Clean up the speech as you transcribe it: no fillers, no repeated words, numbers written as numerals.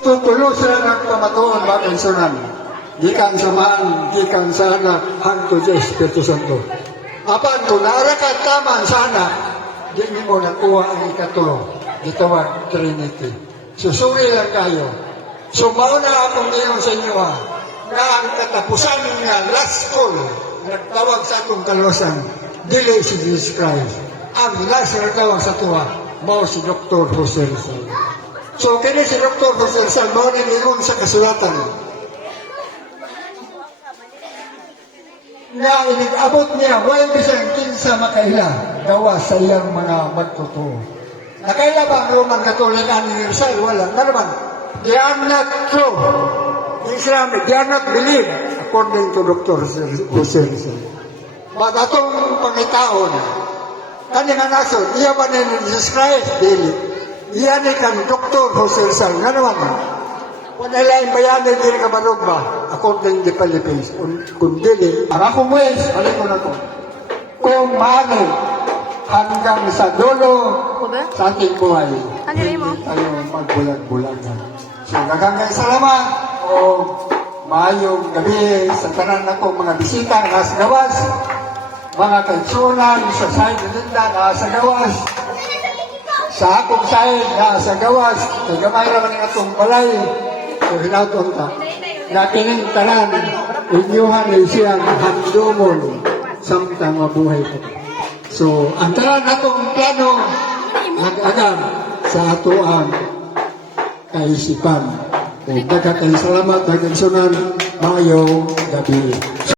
Tutulo sila nagpamatuon mga kansunan. Gikan sa maan, gikan sa anak, hangtod sa Espiritu Santo. Apan kung naarakat taman sa anak, di mo nakuha ang ikatulo. Gitawag Trinity. Susuri lang kayo. So mauna akong ngayon sa inyo na ang katapusan nga last call, nagtawag sa atong kaluwasan, dili si Jesus Christ. Ang last na nagtawag sa tuwa, mao si Dr. Jose Rizal. So kini si Dr. Jose Rizal, mao ni ingon sa kasulatan. Nga inigabot niya, way bisang kinsa makaila, gawa sa iyang mga magtotoo. Nakaila ba ang Roman Katolikan ni Rizal? Wala. Nga naman, they are not true. Islamic, they are not believe, according to Dr. Jose Rizal. But atong pangitaon, kanyang nasod, iya ba ni Jesus Christ? Dili. Iya ni kan Dr. Jose Rizal. Nga naman, kung nalaing bayanin din ka manog ba, according to the Philippines, kung dili, ang akong ways, alin ko na ko, kung maano, hanggang sa dulo, sa ating buhay, hindi tayo magbulag-bulagan. So, naghanggang salamat, o maayong gabi sa tanan ako mga bisita nga sa gawas, mga kaitsunan sa side Linda nga sa gawas, sa akong side nga sa gawas, kagamay naman ng atong balay, so hinauton ta, na kining tanan, inyuhan ay siyang handumon, samtang mabuhay ko. So, ang tanan atong plano, nag-agam sa atoang kaisipan. Daghang salamat, daghang sunan, mayong gabi.